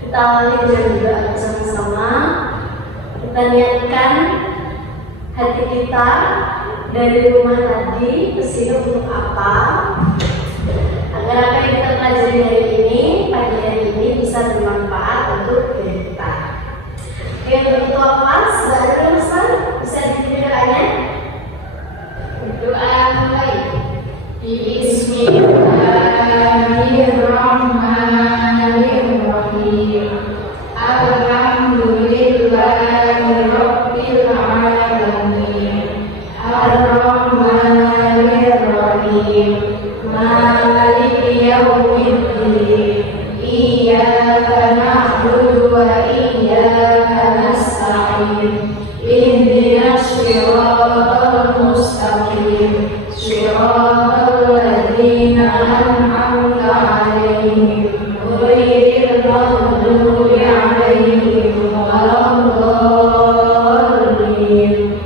Kita awali dengan doa bersama-sama. Kita niatkan hati kita dari rumah tadi ke sini untuk apa? Agar apa yang kita pelajari hari ini, pagi hari ini bisa bermanfaat untuk diri kita. Oke, untuk itu apa? Sudah ada pesan? Bisa dipilih doanya? Doa mulai. Bismillahirrahmanirrahim. Alhamdulillahirabbil alamin. Ar-Rahmanir-Rahim. Maliki yaumiddin. Iyyaka na'budu wa iyyaka nasta'in. Ihdinas shiratal mustaqim. Shiratal ladzina an'amta 'alaihim ghairil maghdubi 'alaihim waladdallin.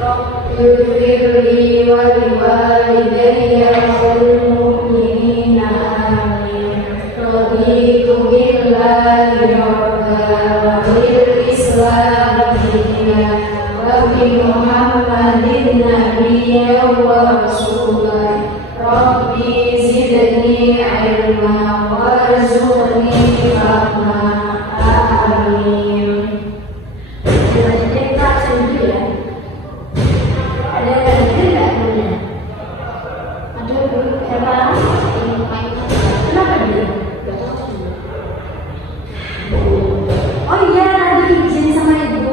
Rabbighfirli wa liwalidayya wal mu'minina amin. Raditu billahi rabban wa bil islam dinan wa bi Muhammadin nabiyyan wa rasulan. Rabbi zidni ilma warzuqni fahma. Amin. Kita sendiri ya. Ada yang tidak punya? Ada siapa? Kenapa dia? Oh iya, lagi izin sama ibu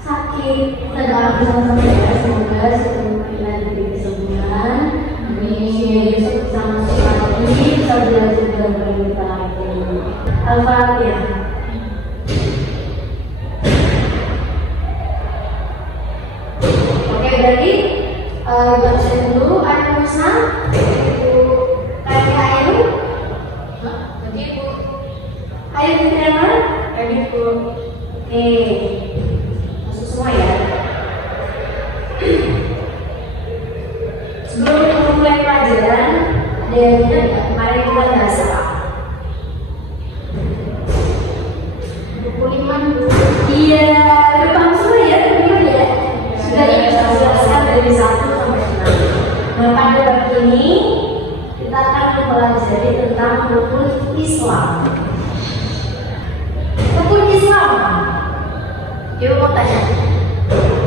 sakit. Kita doa bersama-sama ya, semoga kita diberi kesembuhan. Amin. Sama sekali kita belajar dan berlimpah lagi. Al-Fatihah. Berarti baca dulu ayat Musa, Ibu Kaki Ayu, berarti Ibu Ayu Fitriana, Ibu. Oke, masuk semua ya. Sebelum kita mulai pelajaran, ada yang ingat nggak kemarin kita bahas apa? Buku 5 dulu. Iya, depan semua ya, teman-teman ya. Sudah dijelaskan dari 1 sampai 6. Nah, pada bab ini kita akan mempelajari tentang rukun Islam. Rukun Islam. Yuk mau tanya,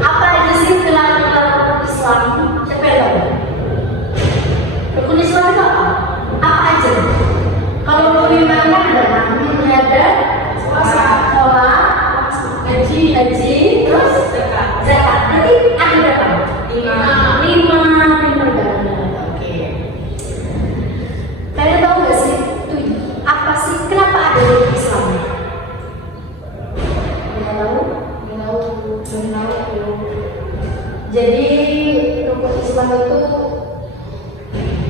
apa aja sih pilar-pilar rukun Islam? Siapa yang tahu? Rukun Islam itu apa? Apa aja? Kalau rukun iman kan ada puasa, sholat, haji, terus zakat. Jadi ada berapa? 5 banget. Oke. Kalian tahu nggak sih apa sih kenapa ada rukun Islam? Belum tahu. Jadi rukun Islam itu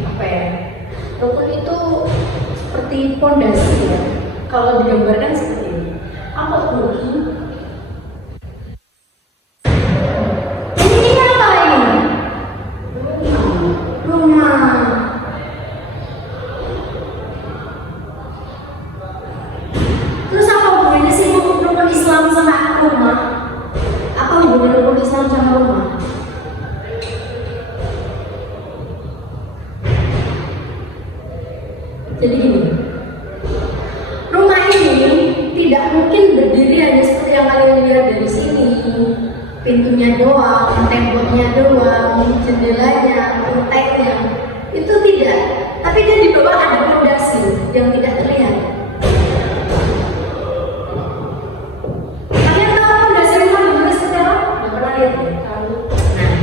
apa ya? Rukun itu seperti pondasi ya. Kalau digambarkan seperti ini. Apa rukun? Jadi gini, rumah ini tidak mungkin berdiri hanya seperti yang kalian lihat dari sini. Pintunya doang, temboknya doang, jendelanya, lantainya, itu tidak. Tapi dia di bawah ada fondasi yang tidak terlihat. Kalian tahu fondasi rumah dulu seperti apa? Udah pernah lihat ya? Tahu. Nah,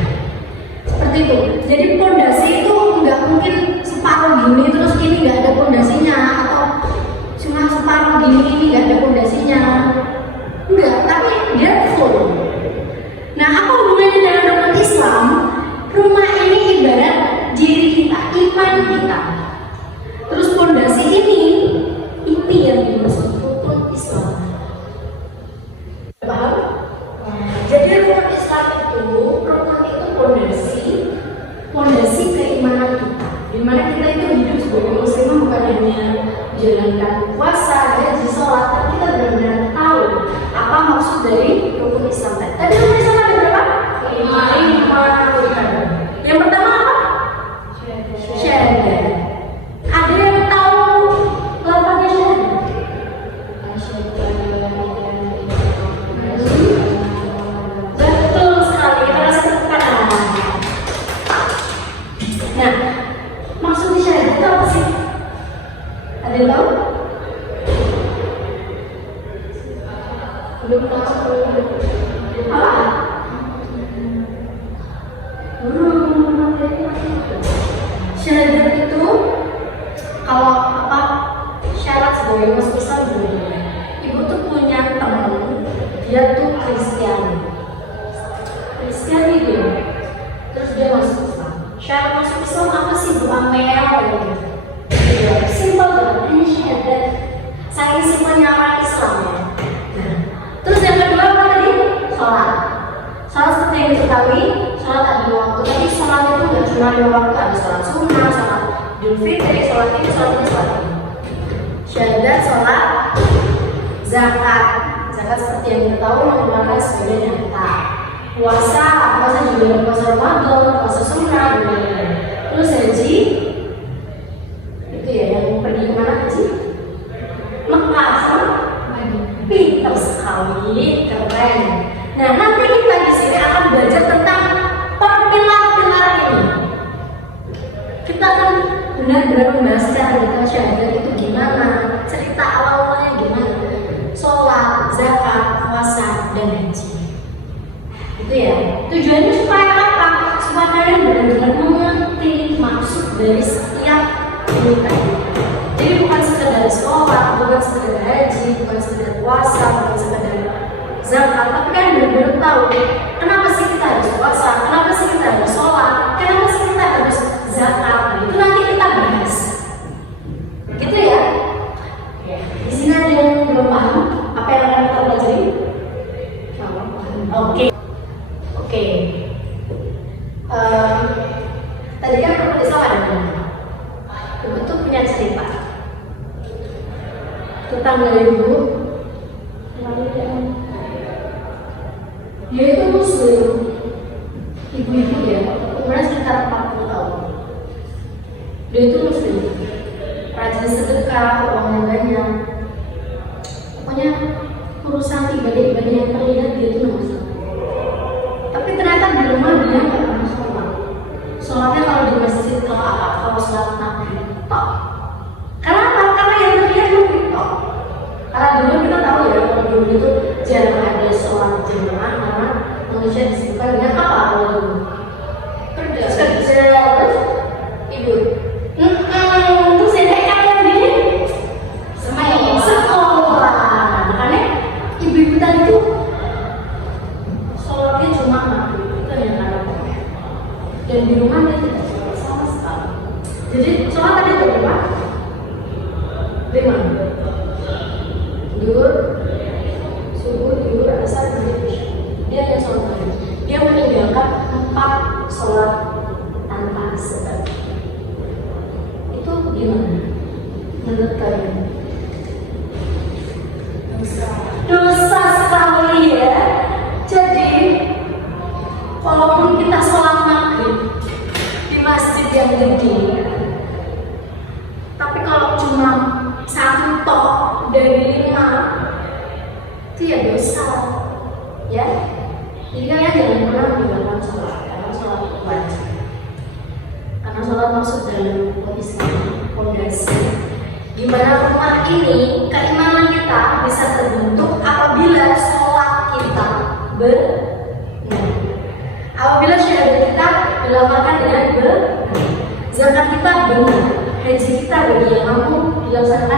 seperti itu. Jadi fondasi itu nggak mungkin separuh gini terus ini nggak ada fondasinya, atau cuma separuh gini ini nggak ada fondasinya. Enggak, tapi dia full. Nah, apa hubungannya dengan rukun Islam? Rumah ini ibarat diri kita, iman kita. menjalankan puasa, haji, sholat, tapi kita benar-benar tahu apa maksud dari rukun Islam tadi. Tadi rukun Islam ada berapa? 5. Yang pertama apa? Syahadat. Ada yang tahu lafaznya syahadat? Betul sekali, kita rasa tepuk tangan. Nah, maksudnya syahadat itu apa sih? Ada yang tahu? Belum tahu. Apa? Syahadat itu kalau apa syarat sebagai masuk Islam dulu. Ibu tuh punya teman, dia tuh Kristiani dia. Terus dia masuk Islam. Syarat masuk Islam apa sih? Bu Amel gitu. Simpel banget, ini syahadat. Saya simpelnya orang Islam ya. Nah, terus yang kedua apa tadi? Sholat. Sholat seperti yang diketahui, sholat ada waktu. Tapi sholat itu nggak cuma ada waktu, ada sholat sunnah, sholat Idul Fitri, sholat ini, sholat ini, sholat ini. Syahadat, sholat, zakat. Zakat seperti yang kita tahu mengeluarkan sebagai nyata. Puasa juga ada puasa Ramadan, puasa sunnah, dan terus haji. Itu ya yang pergi kemana haji? Mekah sama pintar sekali, keren. Nah, nanti kita di sini akan belajar tentang pilar-pilar ini. Kita akan benar-benar membahas secara detail syahadat itu gimana, cerita awal-awalnya gimana, sholat, zakat, puasa, dan haji. Itu ya. Tujuannya supaya apa? Supaya kalian benar-benar mengerti maksud dari setiap ini tadi. Jadi bukan sekedar sholat, bukan sekedar haji, bukan sekedar puasa, bukan sekedar zakat, tapi kan benar-benar tahu kenapa sih kita harus puasa, kenapa sih kita harus sholat, kenapa sih kita harus zakat. Itu nanti kita bahas, gitu ya. Di sini ada yang belum paham apa yang akan kita pelajari? Oke. Tadi kan aku di ada Ibu tuh punya cerita tentang ibu. Dia itu muslim, ibu-ibu ya, umurnya sekitar 40 tahun. Dia itu muslim, rajin sedekah, uangnya banyak. Pokoknya urusan ibadah-ibadah yang terlihat dia itu nomor satu. Tapi ternyata di rumah dia nggak pernah sholat. Sholatnya kalau di masjid, kalau sholat maghrib, tok. Karena yang terlihat mungkin tok. Karena dulu kita tahu ya, kalau dulu itu jarang ada sholat jemaah karena manusia disibukkan dengan apa kalau dulu? Kerja, terus ibu. Terus saya kalian gini, sekolah. Makanya ibu-ibu tadi tuh sholatnya cuma maghrib, itu yang ada. Dan di rumah dia tidak sholat sama sekali. Jadi sholat tadi berapa? 5. Duhur, subuh, duhur, asar, maghrib, isya. Dia hanya sholat maghrib. Dia meninggalkan 4 sholat tanpa sebab. Itu gimana menurut kalian? Dosa sekali ya. Jadi walaupun kita sholat maghrib di masjid yang gede, tapi kalau cuma 1 tok dari 5 itu ya dosa ya. Jadi kalian jangan pernah meninggalkan sholat, karena sholat wajib, karena sholat masuk dalam fondasi gimana rumah ini keimanan kita bisa terbentuk apabila sholat kita benar, apabila syahadat kita dilakukan dengan benar, zakat kita benar, haji kita bagi yang mampu dilaksanakan